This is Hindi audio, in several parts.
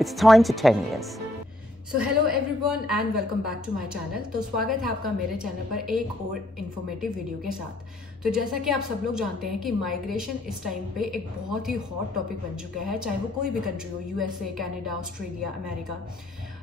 It's time to 10 years. So hello everyone and welcome back to my channel. तो स्वागत है आपका मेरे चैनल पर एक और इन्फॉर्मेटिव वीडियो के साथ। तो जैसा कि आप सब लोग जानते हैं कि माइग्रेशन इस टाइम पे एक बहुत ही हॉट टॉपिक बन चुका है, चाहे वो कोई भी कंट्री हो, यूएसए, कनाडा, ऑस्ट्रेलिया, अमेरिका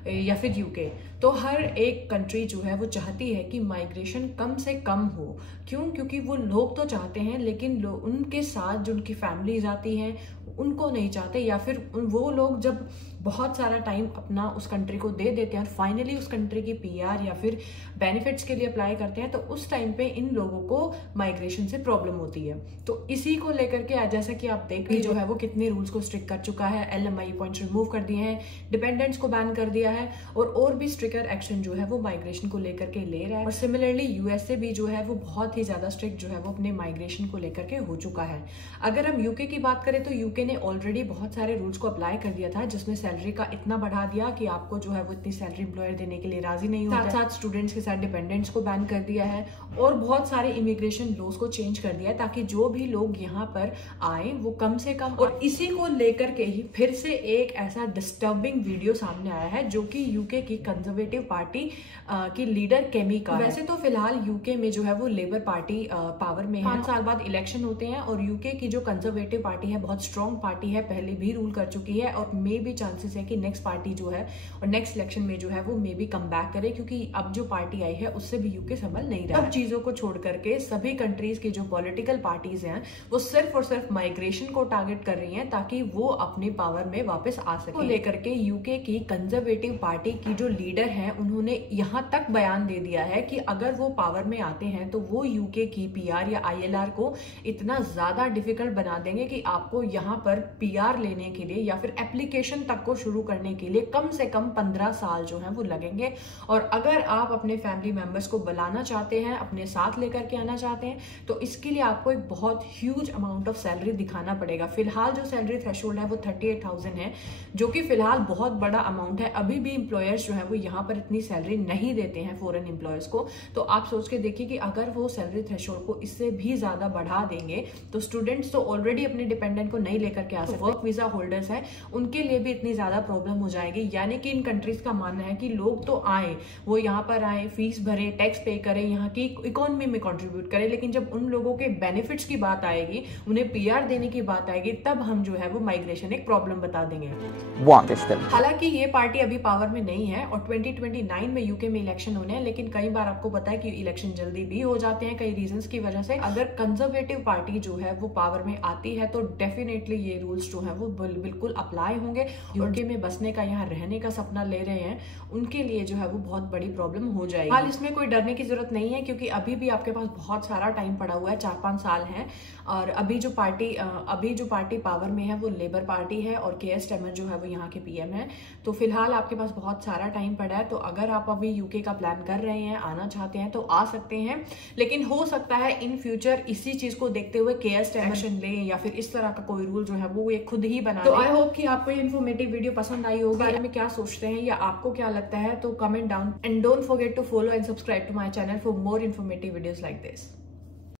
या फिर यूके। तो हर एक कंट्री जो है वो चाहती है कि माइग्रेशन कम से कम हो। क्यों? क्योंकि वो लोग तो चाहते हैं लेकिन उनके साथ जो उनकी फैमिलीज आती हैं उनको नहीं चाहते, या फिर वो लोग जब बहुत सारा टाइम अपना उस कंट्री को दे देते हैं और फाइनली उस कंट्री की पीआर या फिर बेनिफिट्स के लिए अप्लाई करते हैं, तो उस टाइम पे इन लोगों को माइग्रेशन से प्रॉब्लम होती है। तो इसी को लेकर के आज जैसा कि आप देख रहे जो है वो कितने रूल्स को स्ट्रिक्ट कर चुका है, LMI पॉइंट्स रिमूव कर दिए हैं, डिपेंडेंट्स को बैन कर दिया है और भी स्ट्रिक्टर एक्शन जो है वो माइग्रेशन को लेकर के ले रहा है। और सिमिलरली यूएसए भी जो है वो बहुत ही ज्यादा स्ट्रिक्ट जो है वो अपने माइग्रेशन को लेकर के हो चुका है। अगर हम यूके की बात करें तो यूके ने ऑलरेडी बहुत सारे रूल्स को अप्लाई कर दिया था, जिसमें सैलरी का इतना बढ़ा दिया कि आपको जो है वो इतनी सैलरी एम्प्लॉयर देने के लिए राजी नहीं होता। साथ साथ स्टूडेंट्स के साथ डिपेंडेंट्स को बैन कर दिया है और बहुत सारे इमिग्रेशन लॉज को चेंज कर दिया है ताकि जो भी लोग यहाँ पर आए वो कम से कम। और इसी को लेकर के ही फिर से एक ऐसा डिस्टर्बिंग वीडियो सामने आया है जो कि यूके की कंजर्वेटिव पार्टी की लीडर केमी का। वैसे तो फिलहाल यूके में जो है वो लेबर पार्टी पावर में है। 5 साल बाद इलेक्शन होते हैं और यूके की जो कंजर्वेटिव पार्टी है बहुत स्ट्रॉन्ग पार्टी है, पहले भी रूल कर चुकी है और मे भी चांसेस है कि नेक्स्ट पार्टी जो है और नेक्स्ट इलेक्शन में जो है वो मे भी कम बैक करे, क्योंकि अब जो पार्टी आई है उससे भी यूके संभल नहीं रहा है। चीजों को छोड़ करके सभी कंट्रीज की जो पॉलिटिकल पार्टीज हैं वो सिर्फ और सिर्फ माइग्रेशन को टारगेट कर रही हैं ताकि वो अपनी पावर में वापस आ सके। तो लेकर के यूके की कंजर्वेटिव पार्टी की जो लीडर है उन्होंने यहाँ तक बयान दे दिया है कि अगर वो पावर में आते हैं तो वो यूके की पीआर या ILR को इतना ज्यादा डिफिकल्ट बना देंगे कि आपको यहाँ पर पीआर लेने के लिए या फिर एप्लीकेशन तक को शुरू करने के लिए कम से कम 15 साल जो है वो लगेंगे। और अगर आप अपने फैमिली मेंबर्स को बुलाना चाहते हैं, अपने साथ लेकर के आना चाहते हैं, तो इसके लिए आपको एक बहुत ह्यूज अमाउंट ऑफ सैलरी दिखाना पड़ेगा। फिलहाल जो सैलरी थ्रेशोल्ड है वो 38,000 है, जो कि फिलहाल बहुत बड़ा अमाउंट है। अभी भी एम्प्लॉयर्स जो है वो यहाँ पर इतनी सैलरी नहीं देते हैं फॉरेन एम्प्लॉयर्स को। तो आप सोच के देखिए कि अगर वो सैलरी थ्रेशोल्ड को इससे भी ज्यादा बढ़ा देंगे तो स्टूडेंट्स तो ऑलरेडी अपने डिपेंडेंट को नहीं लेकर के आ सकते, वर्क वीजा होल्डर्स हैं उनके लिए भी इतनी ज्यादा प्रॉब्लम हो जाएगी। यानी कि इन कंट्रीज का मानना है कि लोग तो आए, वो यहाँ पर आए, फीस भरे, टैक्स पे करें, यहाँ की इकोनॉमी में कंट्रीब्यूट करें, लेकिन जब उन लोगों के बेनिफिट्स की बात आएगी, उन्हें पीआर देने की बात आएगी, तब हम जो है वो माइग्रेशन एक प्रॉब्लम बता देंगे। हालांकि ये पार्टी अभी पावर में नहीं है और 2029 में यूके में इलेक्शन होने हैं, लेकिन कई बार आपको पता है कि इलेक्शन जल्दी भी हो जाते हैं कई रीजंस की वजह से। अगर कंजर्वेटिव पार्टी जो है वो पावर में आती है तो डेफिनेटली ये रूल्स जो है वो बिल्कुल अप्लाई होंगे। यूके में बसने का, यहाँ रहने का सपना ले रहे हैं उनके लिए जो है वो बहुत बड़ी प्रॉब्लम हो जाएगी। हाल इसमें कोई डरने की जरूरत नहीं है क्योंकि अभी भी आपके पास बहुत सारा टाइम पड़ा हुआ है, 4-5 साल हैं। और अभी जो पार्टी पावर में है वो लेबर पार्टी है और केयर स्टार्मर जो है वो यहाँ के PM है। तो फिलहाल आपके पास बहुत सारा टाइम पड़ा है। तो अगर आप अभी यूके का प्लान कर रहे हैं, आना चाहते हैं तो आ सकते हैं, लेकिन हो सकता है इन फ्यूचर इसी चीज को देखते हुए केयर स्टार्मर एक्शन ले या फिर इस तरह का कोई रूल जो है वो ये खुद ही बना। तो आई होप कि आपको ये इन्फॉर्मेटिव वीडियो पसंद आई होगी। बारे में क्या सोचते हैं या आपको क्या लगता है तो comment down and don't forget to follow and subscribe to my channel for more informative videos like this.